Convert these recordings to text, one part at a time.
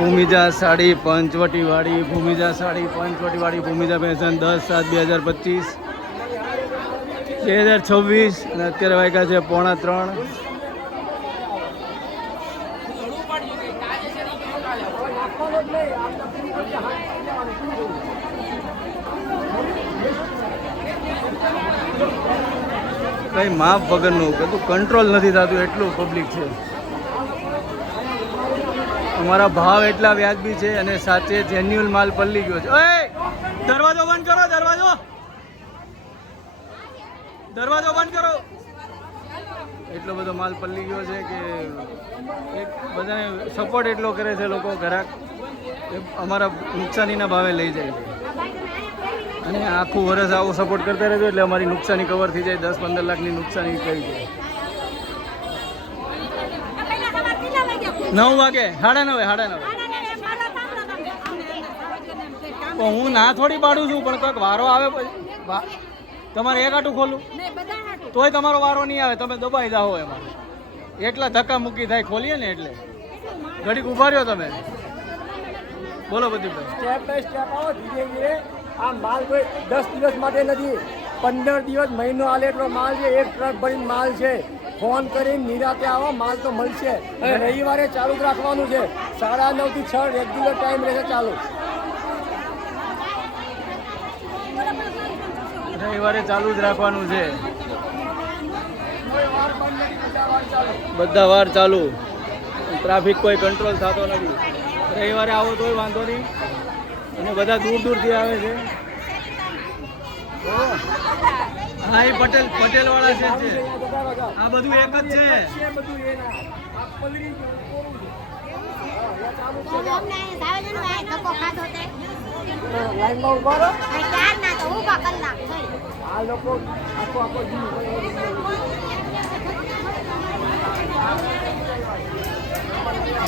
ભૂમિજા સાડી પંચવટી વાળી, ભૂમિજા સાડી પંચવટી વાળી, ભૂમિજા ફેશન 10/7/2025, 2026 અને અત્યારે વાગ્યા છે 2:45. કઈ માપ વગરનું બધું કંટ્રોલ નથી થતું, એટલું પબ્લિક છે. અમારા ભાવ એટલા વ્યાજબી છે અને સાથે જેન્યુઅલ માલ પલ્લી ગયો છે. ઓય દરવાજો બંધ કરો, દરવાજો બંધ કરો. એટલો બધો માલ પલ્લી ગયો છે કે બધાને સપોર્ટ એટલો કરે છે લોકો, ગ્રાહક અમારા નુકસાનીના ભાવે લઈ જાય છે. અને આખું વર્ષ આવો સપોર્ટ કરતા રહેજો એટલે અમારી નુકસાની કવર થઈ જાય. 10-15 લાખની નુકસાની કરી છે. 9 વાગે 9:30. હું ના થોડી પાડું છું, પણ કોઈક વારો આવે પછી તમારે એક આટું ખોલું તોય તમારો વારો નહીં આવે, તમે દબાઈ જાઓ. એમાં એકલા ધક્કા મૂકી થાય, ખોલીએ ને એટલે ઘડીક ઉભા રહ્યો તમે. બોલો બધું સ્ટેપ બાય સ્ટેપ આવો, ધીરે ધીરે. આ માલ કોઈ 10 દિવસ માટે નથી, 15 દિવસ મહિનો હાલે એટલો માલ છે. એક ટ્રક ભરીને માલ છે. ફોન કરીને નિરાતે આવો, માલ તો મળશે. અને રવિવારે ચાલુ જ રાખવાનું છે. 9:30 થી 6 રેગ્યુલર ટાઈમ રહેશે ચાલુ. રવિવારે ચાલુ જ રાખવાનું છે. બધા વાર ચાલુ. ટ્રાફિક કોઈ કંટ્રોલ થતો નથી. રવિવારે આવો તોય વાંધો નહીં. અને બધા દૂરથી આવે છે. હા, એ પટેલ વાળા છે. આ બધું એક જ છે.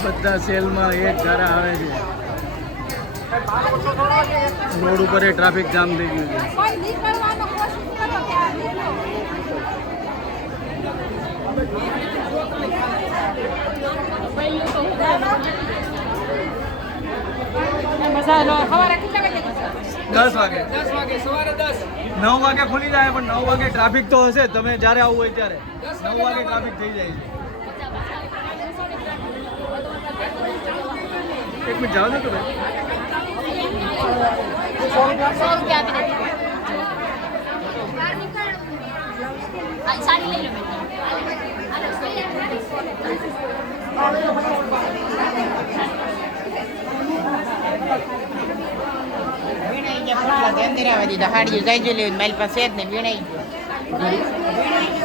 બધા સેલમાં એક ધારા આવે છે. રોડ ઉપર ટ્રાફિક જામ થઈ ગયું છે. દસ વાગે સવારે 9 વાગે ખુલી જાય, પણ 9 વાગે ટ્રાફિક તો હશે. તમે જ્યારે આવવું હોય ત્યારે 9 વાગે ટ્રાફિક થઈ જાય છે. એક મિનિટ જાવ તો ભાઈ. હાડીઓ જાય લેવું મારી પાસે જ ને વીણાઈ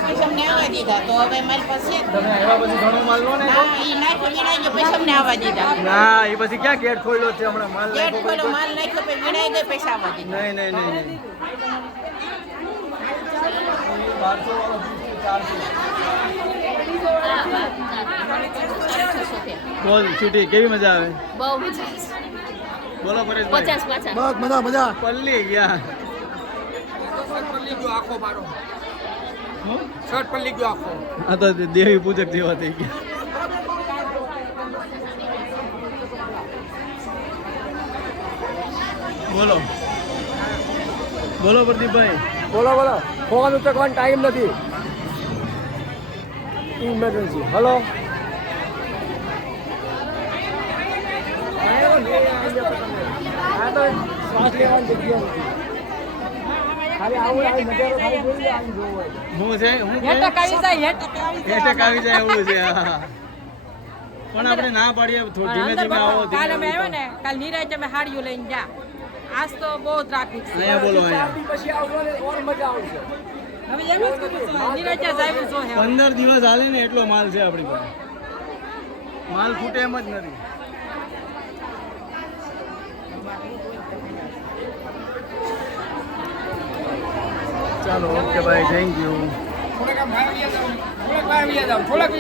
પૈસા આવવા દીધા તો હવે મારી પાસે તમે આવ્યા પછી ઘણો માલ લો ને. ઈ નાખ્યો વીણાઈ ગયો પૈસા અમને આવવા દીધા. ના, એ પછી ક્યાં ગેટ ખોલ્યો છે હમણાં? માલ ગેટ ખોલો, માલ નાખ્યો પછી વીણાઈ ગયો પૈસા આવવા દીધા. નહીં. 1200 બોલ છૂટી કેવી મજા આવે? બહુ મજા આવે. બોલો પરેશભાઈ. 50 મજા પલ્લી ગયા. આખો મારો શર્ટ પલ્લી ગયો આખો. આ તો દેવી પૂજક જેવા થઈ ગયા. બોલો પ્રદીપભાઈ. બોલો ફોન ઉચકવાનો ટાઈમ નથી. ઇમરજન્સી. હલો. આ તો શ્વાસ લેવાની જગ્યા નથી. ખાલી આવું નજારો ખાલી જોઈએ, આમ જોવું હોય. હું છે હેટક આવી જાય એવું છે. હા, પણ આપણે ના પાડીએ ધીમે આવો. કાલ અમે આવ્યા ને, કાલ નિરાજ અમે હાડીઓ લઈને ગયા. આજ તો બહુ ટ્રાફિક છે. અહીંયા બોલો. પછી આવજો ને ઓર મજા આવશે. હવે એમ જ કરું છું, નિરાજ જ આવ્યું છો. 15 દિવસ હાલે ને એટલો માલ છે આપણી પાસે. માલ ખૂટે એમ જ નથી. ચાલો, ઓકે ભાઈ, થેન્ક યુ. થોડાક